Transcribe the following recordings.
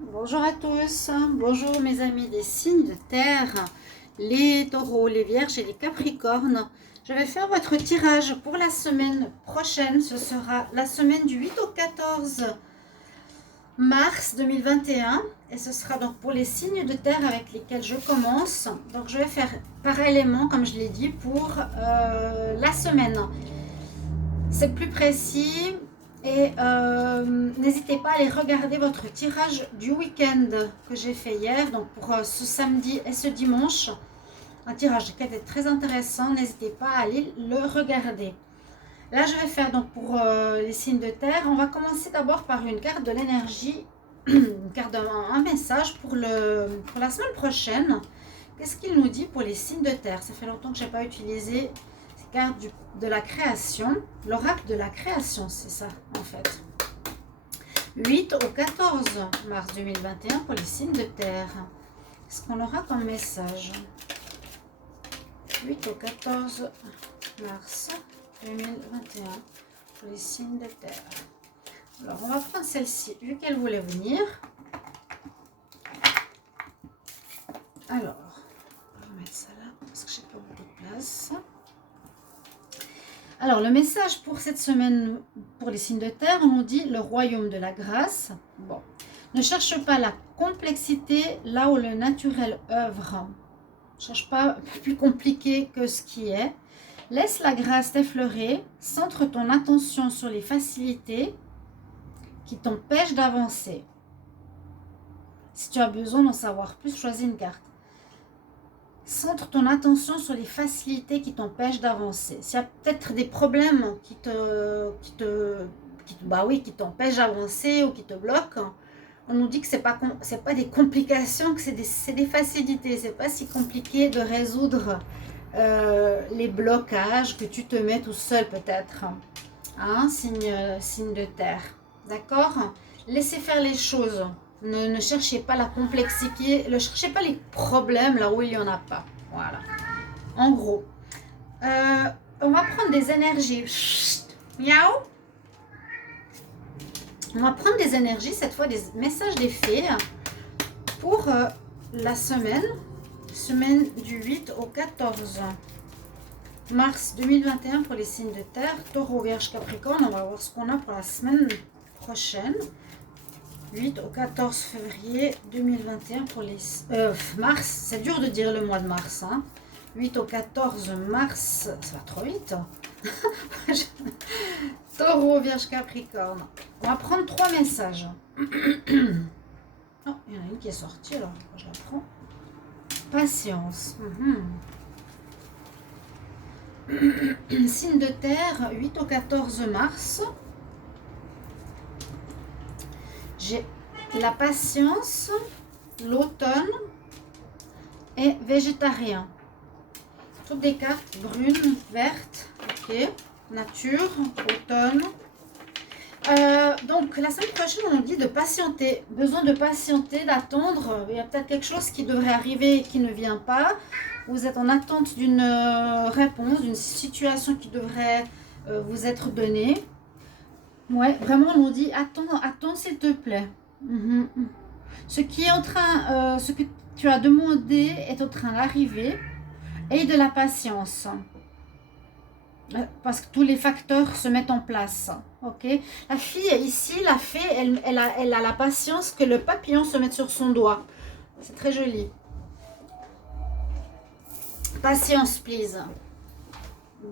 Bonjour à tous, bonjour mes amis des signes de terre, les taureaux, les vierges et les capricornes. Je vais faire votre tirage pour la semaine prochaine. Ce sera la semaine du 8 au 14 mars 2021. Et ce sera donc pour les signes de terre avec lesquels je commence. Donc je vais faire parallèlement, comme je l'ai dit, pour la semaine. C'est plus précis. Et n'hésitez pas à aller regarder votre tirage du week-end que j'ai fait hier, donc pour ce samedi et ce dimanche. Un tirage qui était très intéressant, n'hésitez pas à aller le regarder. Là, je vais faire donc pour les signes de terre. On va commencer d'abord par une carte de l'énergie, une carte un message pour la semaine prochaine. Qu'est-ce qu'il nous dit pour les signes de terre? Ça fait longtemps que je n'ai pas utilisé ces cartes de la création. L'oracle de la création, c'est ça en fait. 8 au 14 mars 2021 pour les signes de terre. Qu'est-ce qu'on aura comme message? 8 au 14 mars 2021 pour les signes de terre. Alors, on va prendre celle-ci, vu qu'elle voulait venir. Alors, on va mettre ça là, parce que j'ai pas beaucoup de place. Alors, le message pour cette semaine, pour les signes de terre, on nous dit le royaume de la grâce. Bon, ne cherche pas la complexité là où le naturel œuvre. Ne cherche pas plus compliqué que ce qui est. Laisse la grâce t'effleurer, centre ton attention sur les facilités qui t'empêchent d'avancer. Si tu as besoin d'en savoir plus, choisis une carte. Centre ton attention sur les facilités qui t'empêchent d'avancer. S'il y a peut-être des problèmes qui t'empêchent d'avancer ou qui te bloquent, on nous dit que c'est pas des complications, que c'est des facilités. C'est pas si compliqué de résoudre les blocages que tu te mets tout seul peut-être. Hein, signe de terre. D'accord? Laissez faire les choses. Ne cherchez pas la complexité, ne cherchez pas les problèmes là où il n'y en a pas. Voilà. En gros, on va prendre des énergies. Chut, miaou. On va prendre des énergies, cette fois des messages des fées pour la semaine du 8 au 14 mars 2021 pour les signes de terre, taureau, vierge, capricorne. On va voir ce qu'on a pour la semaine prochaine. 8 au 14 février 2021 pour les... mars, c'est dur de dire le mois de mars. Hein. 8 au 14 mars, ça va trop vite. Taureau, vierge, capricorne. On va prendre 3 messages. Oh, il y en a une qui est sortie, alors je la prends. Patience. Signe de terre, 8 au 14 mars. J'ai la patience, l'automne et végétarien. Toutes des cartes brunes, vertes, ok. Nature, automne. Donc la semaine prochaine, on dit de patienter. Besoin de patienter, d'attendre. Il y a peut-être quelque chose qui devrait arriver et qui ne vient pas. Vous êtes en attente d'une réponse, d'une situation qui devrait vous être donnée. Ouais, vraiment, on nous dit attends s'il te plaît. Ce qui est en train, ce que tu as demandé est en train d'arriver. Et de la patience. Parce que tous les facteurs se mettent en place. Ok. La fille ici, la fée, elle a la patience que le papillon se mette sur son doigt. C'est très joli. Patience, please.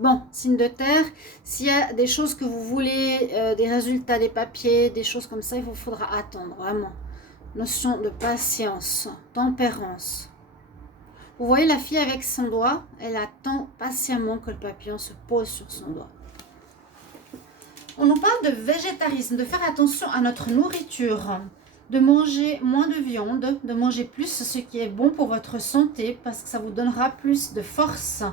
Bon, signe de terre, s'il y a des choses que vous voulez, des résultats, des papiers, des choses comme ça, il vous faudra attendre, vraiment. Notion de patience, tempérance. Vous voyez la fille avec son doigt, elle attend patiemment que le papillon se pose sur son doigt. On nous parle de végétarisme, de faire attention à notre nourriture, de manger moins de viande, de manger plus ce qui est bon pour votre santé parce que ça vous donnera plus de force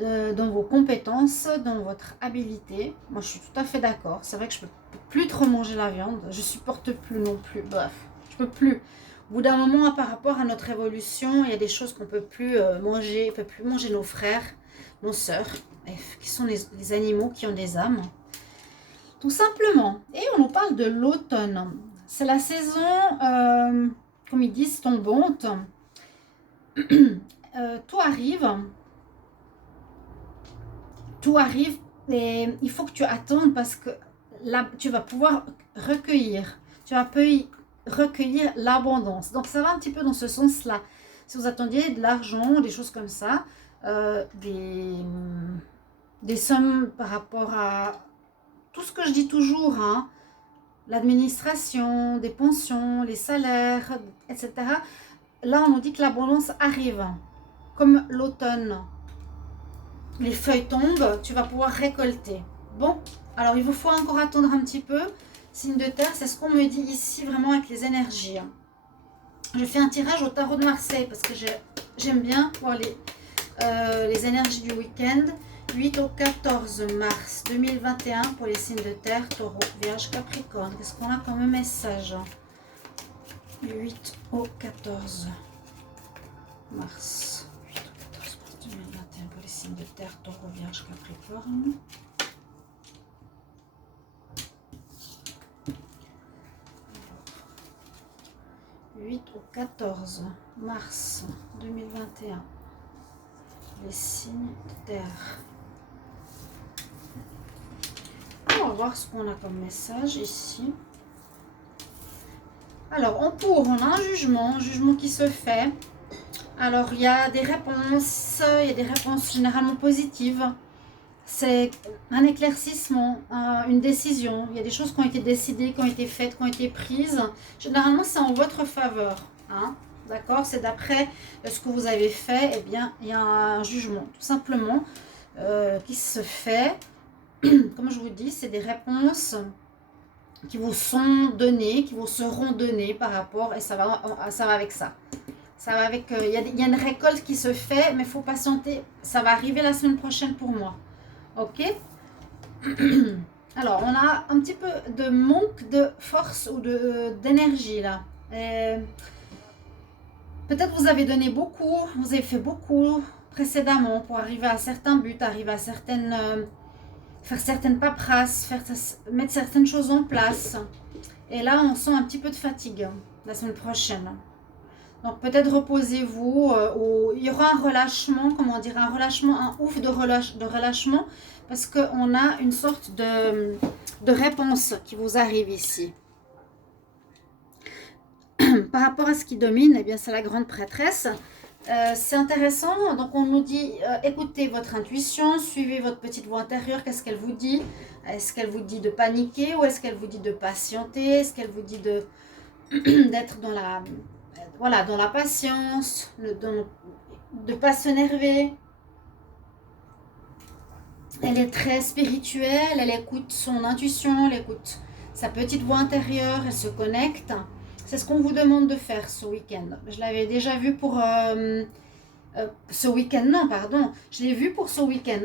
dans vos compétences, dans votre habilité. Moi, je suis tout à fait d'accord. C'est vrai que je ne peux plus trop manger la viande. Je ne supporte plus non plus. Bref, je ne peux plus. Au bout d'un moment, par rapport à notre évolution, il y a des choses qu'on ne peut plus manger. On ne peut plus manger nos frères, nos sœurs, qui sont les animaux qui ont des âmes. Tout simplement. Et on nous parle de l'automne. c'est la saison, comme ils disent, tombante. Tout arrive. Tout arrive et il faut que tu attendes parce que là, tu vas pouvoir recueillir. Tu vas recueillir l'abondance. Donc, ça va un petit peu dans ce sens-là. Si vous attendiez de l'argent, des choses comme ça, des sommes par rapport à tout ce que je dis toujours, hein, l'administration, des pensions, les salaires, etc. Là, on nous dit que l'abondance arrive, comme l'automne. Les feuilles tombent, tu vas pouvoir récolter. Bon, alors il vous faut encore attendre un petit peu. Signe de terre, c'est ce qu'on me dit ici vraiment avec les énergies. Je fais un tirage au tarot de Marseille parce que j'aime bien voir les énergies du week-end. 8 au 14 mars 2021 pour les signes de terre, taureau, vierge, capricorne. Qu'est-ce qu'on a comme message? 8 au 14 mars. 8 au 14 mars 2021 pour les signes de terre, taureau, vierge, capricorne. Alors, 8 au 14 mars 2021. Les signes de terre. On va voir ce qu'on a comme message ici. Alors, on a un jugement qui se fait. Alors, il y a des réponses, généralement positives. C'est un éclaircissement, une décision. Il y a des choses qui ont été décidées, qui ont été faites, qui ont été prises. Généralement, c'est en votre faveur. Hein? D'accord? C'est d'après ce que vous avez fait. Eh bien, il y a un jugement, tout simplement, qui se fait. Comme je vous dis, c'est des réponses qui vous sont données, qui vous seront données par rapport, et ça va avec ça. Ça va avec, il y a une récolte qui se fait, mais il faut patienter. Ça va arriver la semaine prochaine pour moi. Ok? Alors, on a un petit peu de manque de force ou d'énergie là. Peut-être vous avez donné beaucoup, vous avez fait beaucoup précédemment pour arriver à certains buts, arriver à certaines... faire certaines paperasses, mettre certaines choses en place. Et là, on sent un petit peu de fatigue la semaine prochaine. Donc peut-être reposez-vous, il y aura un relâchement, comment dire, un relâchement, un ouf de relâchement, parce qu'on a une sorte de réponse qui vous arrive ici. Par rapport à ce qui domine, eh bien c'est la grande prêtresse. C'est intéressant, donc on nous dit écoutez votre intuition, suivez votre petite voix intérieure, qu'est-ce qu'elle vous dit? Est-ce qu'elle vous dit de paniquer ou est-ce qu'elle vous dit de patienter? Est-ce qu'elle vous dit d'être dans la patience, de ne pas s'énerver? Elle est très spirituelle, elle écoute son intuition, elle écoute sa petite voix intérieure, elle se connecte. C'est ce qu'on vous demande de faire ce week-end. Je l'avais déjà vu pour ce week-end, non, pardon. Je l'ai vu pour ce week-end.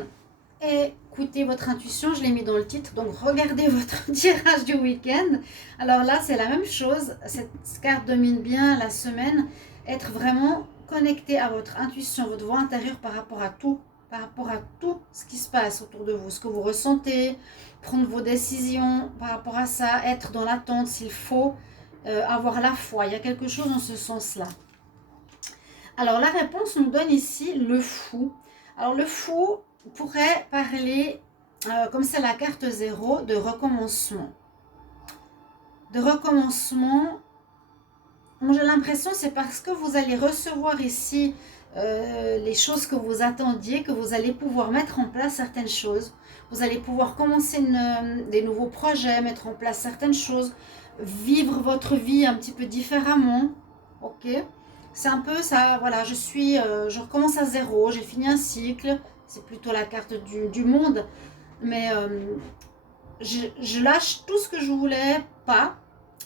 Écoutez votre intuition, je l'ai mis dans le titre. Donc, regardez votre tirage du week-end. Alors là, c'est la même chose. Cette carte domine bien la semaine. Être vraiment connecté à votre intuition, votre voix intérieure par rapport à tout ce qui se passe autour de vous, ce que vous ressentez, prendre vos décisions par rapport à ça, être dans l'attente s'il faut. Avoir la foi, il y a quelque chose dans ce sens-là. Alors la réponse nous donne ici le fou. Alors le fou pourrait parler, comme c'est la carte 0, de recommencement. De recommencement, moi j'ai l'impression c'est parce que vous allez recevoir ici les choses que vous attendiez, que vous allez pouvoir mettre en place certaines choses. Vous allez pouvoir commencer des nouveaux projets, mettre en place certaines choses, vivre votre vie un petit peu différemment. Ok, c'est un peu ça, voilà, je recommence à zéro, j'ai fini un cycle, c'est plutôt la carte du monde, mais je lâche tout ce que je voulais pas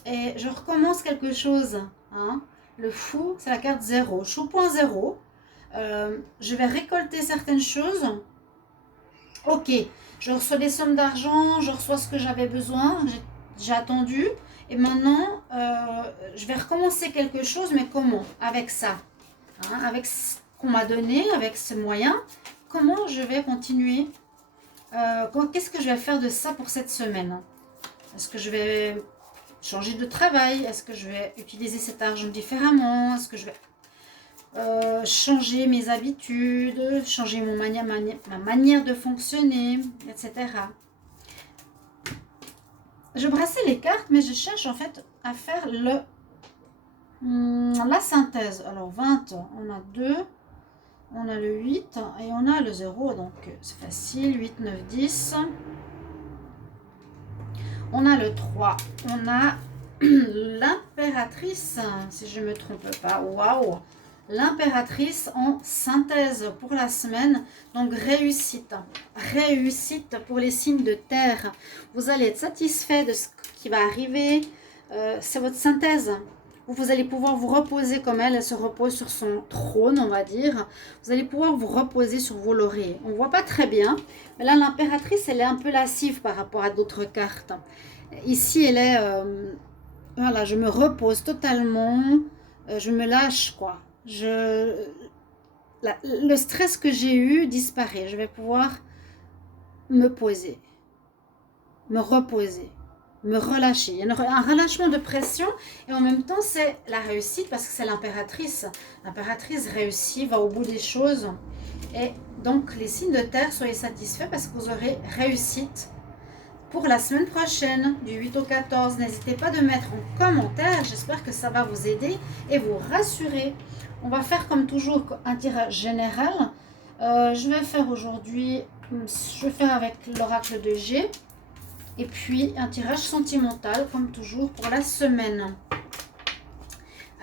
et je recommence quelque chose. Hein. Le fou, c'est la carte 0, je suis au point 0, je vais récolter certaines choses. Ok, je reçois des sommes d'argent, je reçois ce que j'avais besoin, j'ai attendu. Et maintenant, je vais recommencer quelque chose, mais comment? Avec ça. Hein, avec ce qu'on m'a donné, avec ce moyen, comment je vais continuer? Qu'est-ce que je vais faire de ça pour cette semaine? Est-ce que je vais changer de travail? Est-ce que je vais utiliser cet argent différemment? Est-ce que je vais changer mes habitudes, changer ma manière de fonctionner, etc. Je brassais les cartes, mais je cherche en fait à faire la synthèse. Alors 20, on a 2, on a le 8 et on a le 0, donc c'est facile, 8, 9, 10. On a le 3, on a l'impératrice, si je ne me trompe pas, waouh! L'impératrice en synthèse pour la semaine, donc réussite. Réussite pour les signes de terre. Vous allez être satisfait de ce qui va arriver, c'est votre synthèse. Vous allez pouvoir vous reposer comme elle se repose sur son trône, on va dire. Vous allez pouvoir vous reposer sur vos lauriers. On ne voit pas très bien, mais là, l'impératrice, elle est un peu lascive par rapport à d'autres cartes. Ici, elle est... voilà, je me repose totalement, je me lâche, quoi. Le stress que j'ai eu disparaît. Je vais pouvoir me poser, me reposer, me relâcher. Il y a un relâchement de pression et en même temps c'est la réussite parce que c'est l'impératrice. L'impératrice réussit, va au bout des choses. Et donc les signes de terre, soyez satisfaits parce que vous aurez réussite pour la semaine prochaine, du 8 au 14. N'hésitez pas de mettre en commentaire. J'espère que ça va vous aider et vous rassurer. On va faire comme toujours un tirage général. Je vais faire aujourd'hui, je vais faire avec l'oracle de G. Et puis un tirage sentimental comme toujours pour la semaine.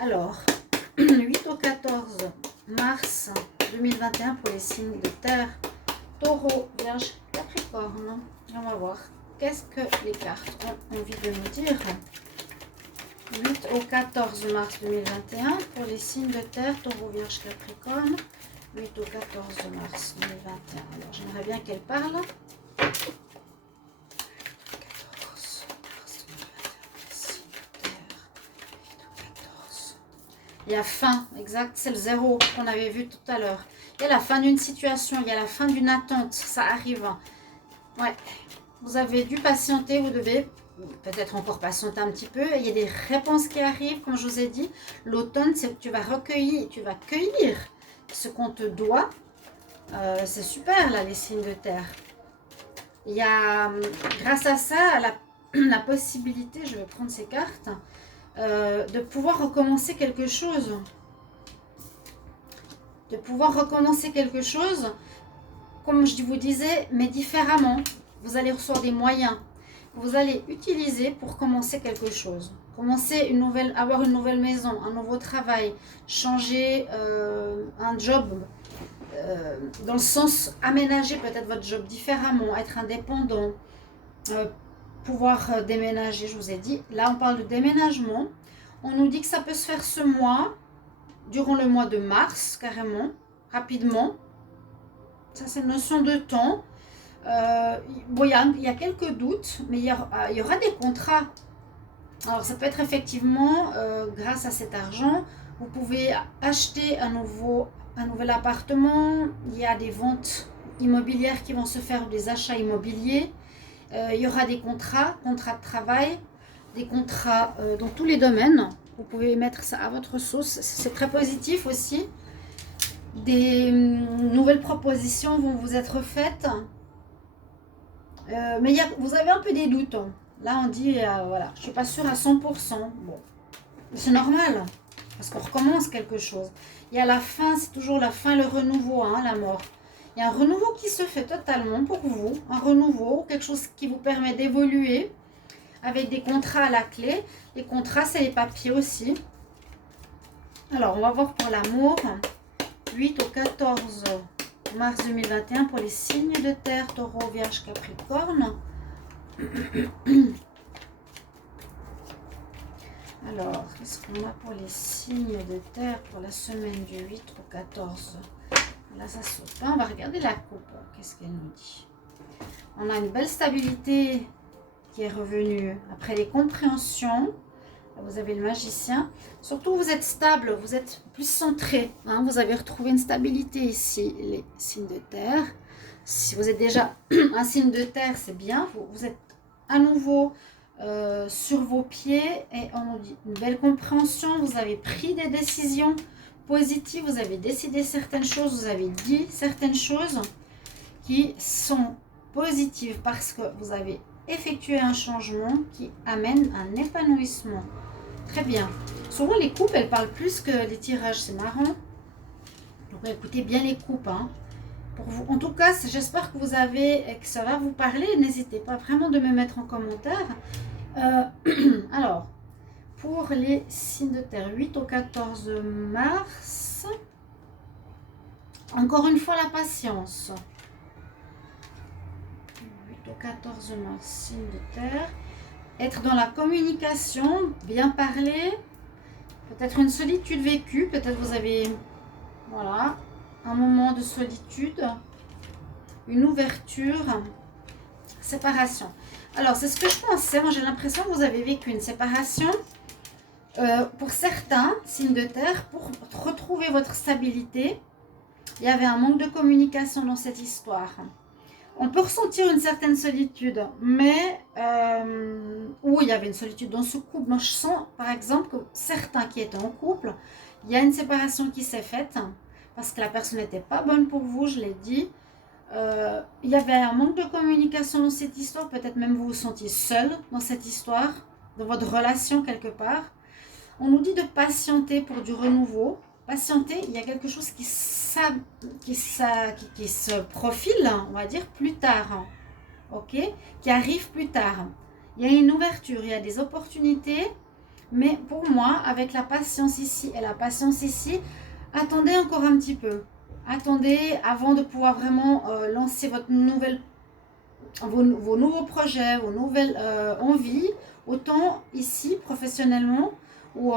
Alors, 8 au 14 mars 2021 pour les signes de terre, Taureau, Vierge, Capricorne. On va voir qu'est-ce que les cartes ont envie de nous dire. 8 au 14 mars 2021 pour les signes de terre, Taureau, Vierge, Capricorne. 8 au 14 mars 2021. Alors, j'aimerais bien qu'elle parle. 8 au 14 mars 2021, signes de terre. 8 au 14. Il y a fin, exact, c'est le 0 qu'on avait vu tout à l'heure. Il y a la fin d'une situation, il y a la fin d'une attente, ça arrive. Ouais, vous avez dû patienter, vous devez peut-être encore patienter un petit peu. Il y a des réponses qui arrivent, comme je vous ai dit. L'automne, c'est que tu vas recueillir, tu vas cueillir ce qu'on te doit. C'est super, là, les signes de terre. Il y a, grâce à ça, la possibilité, je vais prendre ces cartes, de pouvoir recommencer quelque chose. De pouvoir recommencer quelque chose, comme je vous disais, mais différemment. Vous allez recevoir des moyens que vous allez utiliser pour commencer quelque chose. Commencer avoir une nouvelle maison, un nouveau travail, changer un job, dans le sens aménager peut-être votre job différemment, être indépendant, pouvoir déménager, je vous ai dit. Là, on parle de déménagement. On nous dit que ça peut se faire ce mois, durant le mois de mars, carrément, rapidement. Ça, c'est une notion de temps. Bon, il y a quelques doutes, mais il y aura des contrats. Alors, ça peut être effectivement, grâce à cet argent, vous pouvez acheter un nouvel appartement. Il y a des ventes immobilières qui vont se faire, des achats immobiliers. Il y aura des contrats de travail, des contrats dans tous les domaines. Vous pouvez mettre ça à votre sauce. C'est très positif aussi. Des nouvelles propositions vont vous être faites. Mais vous avez un peu des doutes. Là, on dit, voilà, je ne suis pas sûre à 100%. Bon, c'est normal, parce qu'on recommence quelque chose. Il y a la fin, c'est toujours la fin, le renouveau, hein, la mort. Il y a un renouveau qui se fait totalement pour vous. Un renouveau, quelque chose qui vous permet d'évoluer avec des contrats à la clé. Les contrats, c'est les papiers aussi. Alors, on va voir pour l'amour. 8 au 14 mars 2021 pour les signes de terre, Taureau, Vierge, Capricorne. Alors, qu'est-ce qu'on a pour les signes de terre pour la semaine du 8 au 14? Là, ça saute pas. On va regarder la coupe. Qu'est-ce qu'elle nous dit? On a une belle stabilité qui est revenue après les compréhensions. Vous avez le magicien. Surtout, vous êtes stable, vous êtes plus centré. Hein, vous avez retrouvé une stabilité ici, les signes de terre. Si vous êtes déjà un signe de terre, c'est bien. Vous êtes à nouveau sur vos pieds. Et on nous dit une belle compréhension. Vous avez pris des décisions positives. Vous avez décidé certaines choses. Vous avez dit certaines choses qui sont positives parce que vous avez effectué un changement qui amène un épanouissement. Très bien. Souvent les coupes, elles parlent plus que les tirages. C'est marrant. Donc écoutez bien les coupes. Hein. Pour vous. En tout cas, j'espère que vous avez, que ça va vous parler. N'hésitez pas vraiment de me mettre en commentaire. Alors, pour les signes de terre, 8 au 14 mars. Encore une fois, la patience. 8 au 14 mars, signe de terre. Être dans la communication, bien parler. Peut-être une solitude vécue. Peut-être vous avez, voilà, un moment de solitude. Une ouverture. Séparation. Alors, c'est ce que je pensais. Moi, j'ai l'impression que vous avez vécu une séparation. Pour certains, signes de terre, pour retrouver votre stabilité, il y avait un manque de communication dans cette histoire. On peut ressentir une certaine solitude, mais où il y avait une solitude dans ce couple. Moi, je sens, par exemple, que certains qui étaient en couple, il y a une séparation qui s'est faite parce que la personne n'était pas bonne pour vous, je l'ai dit. Il y avait un manque de communication dans cette histoire. Peut-être même vous vous sentiez seul dans cette histoire, dans votre relation quelque part. On nous dit de patienter pour du renouveau. Patienter, il y a quelque chose qui se profile, on va dire, plus tard. Ok, qui arrive plus tard. Il y a une ouverture, il y a des opportunités. Mais pour moi, avec la patience ici et la patience ici, attendez encore un petit peu. Attendez avant de pouvoir vraiment lancer votre vos nouveaux projets, vos nouvelles envies, autant ici professionnellement ou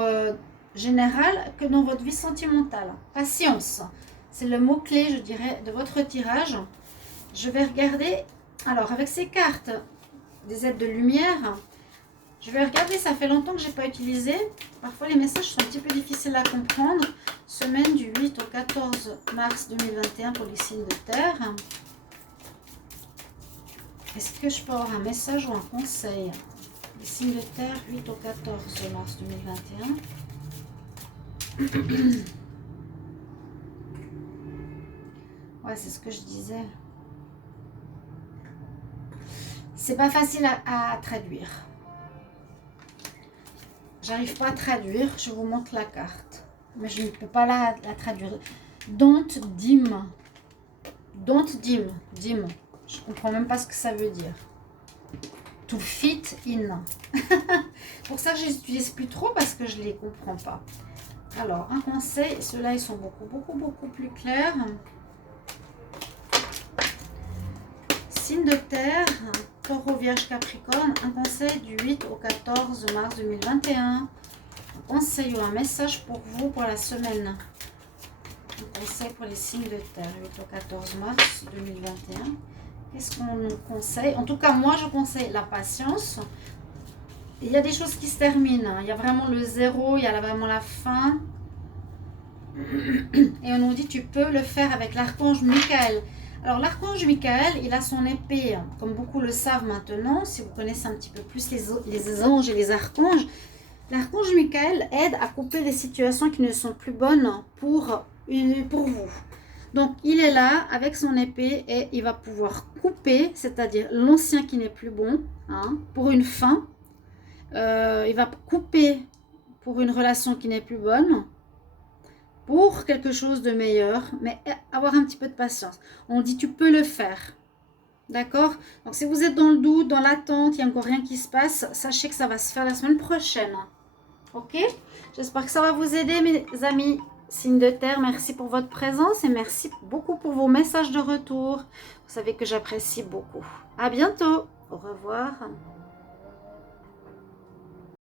général que dans votre vie sentimentale. Patience, c'est le mot-clé, je dirais, de votre tirage. Je vais regarder, alors avec ces cartes, des aides de lumière, je vais regarder, ça fait longtemps que je n'ai pas utilisé. Parfois les messages sont un petit peu difficiles à comprendre. Semaine du 8 au 14 mars 2021 pour les signes de terre. Est-ce que je peux avoir un message ou un conseil? Les signes de terre, 8 au 14 mars 2021. Ouais, c'est ce que je disais. C'est pas facile à traduire. J'arrive pas à traduire. Je vous montre la carte. Mais je ne peux pas la traduire. Don't dim. Don't dim. Dim. Je comprends même pas ce que ça veut dire. To fit in. Pour ça, je les utilise plus trop parce que je les comprends pas. Alors, un conseil. Ceux-là, ils sont beaucoup plus clairs. Signe de terre, Taureau, Vierge, Capricorne. Un conseil du 8 au 14 mars 2021. Un conseil ou un message pour vous pour la semaine. Un conseil pour les signes de terre, 8 au 14 mars 2021. Qu'est-ce qu'on nous conseille? En tout cas, moi, je conseille la patience. Il y a des choses qui se terminent. Il y a vraiment le zéro, il y a vraiment la fin. Et on nous dit, tu peux le faire avec l'archange Michael. Alors, l'archange Michael, il a son épée, comme beaucoup le savent maintenant. Si vous connaissez un petit peu plus les anges et les archanges, l'archange Michael aide à couper les situations qui ne sont plus bonnes pour vous. Donc, il est là avec son épée et il va pouvoir couper, c'est-à-dire l'ancien qui n'est plus bon, hein, pour une fin. Il va couper pour une relation qui n'est plus bonne, pour quelque chose de meilleur, mais avoir un petit peu de patience. On dit, tu peux le faire. D'accord? Donc, si vous êtes dans le doute, dans l'attente, il n'y a encore rien qui se passe, sachez que ça va se faire la semaine prochaine. Ok? J'espère que ça va vous aider, mes amis. Signe de terre, merci pour votre présence et merci beaucoup pour vos messages de retour. Vous savez que j'apprécie beaucoup. À bientôt. Au revoir.